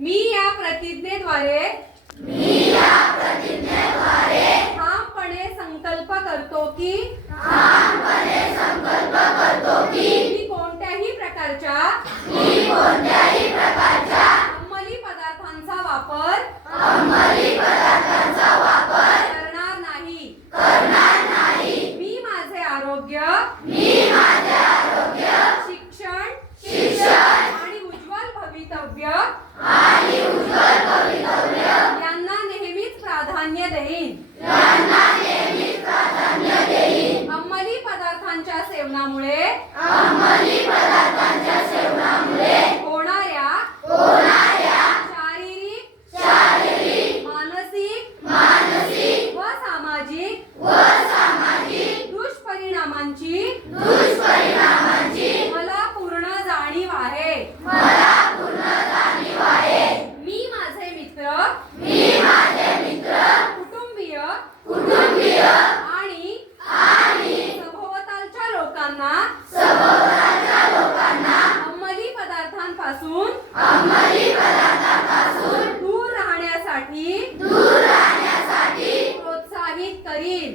मी या प्रतिज्ञेद्वारे ठामपणे संकल्प करतो की मी कोणत्याही प्रकारच्या अंमली पदार्थांचा वापर करणार नाही। मी माझे आरोग्य शिक्षण आणि उज्ज्वल भवितव्य यांना नेहमीच प्राधान्य देईन। अंमली पदार्थांच्या सेवनामुळे होणाऱ्या शारीरिक मानसिक व सामाजिक दुष्परिणामांची मला पूर्ण जाणीव आहे। मी माझे मित्र कुटुंबीय आणि सभोवतालच्या लोकांना अंमली पदार्थांपासून दूर राहण्यासाठी प्रोत्साहित करीन।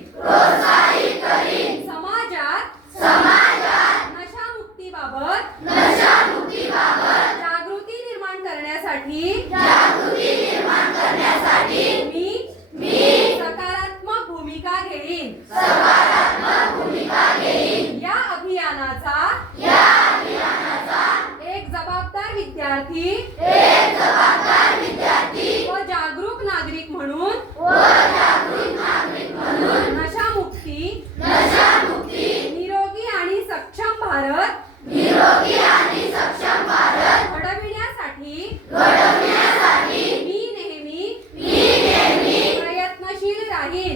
समाजात नशामुक्तीबाबत जागृती निर्माण करण्यासाठी मी सकारात्मक भूमिका घेईन। या अभियानाचा एक जबाबदार विद्यार्थी व जागरूक नागरिक म्हणून नशामुक्ती निरोगी आणि सक्षम भारत घडविण्यासाठी मी नेहमी प्रयत्नशील राहीन।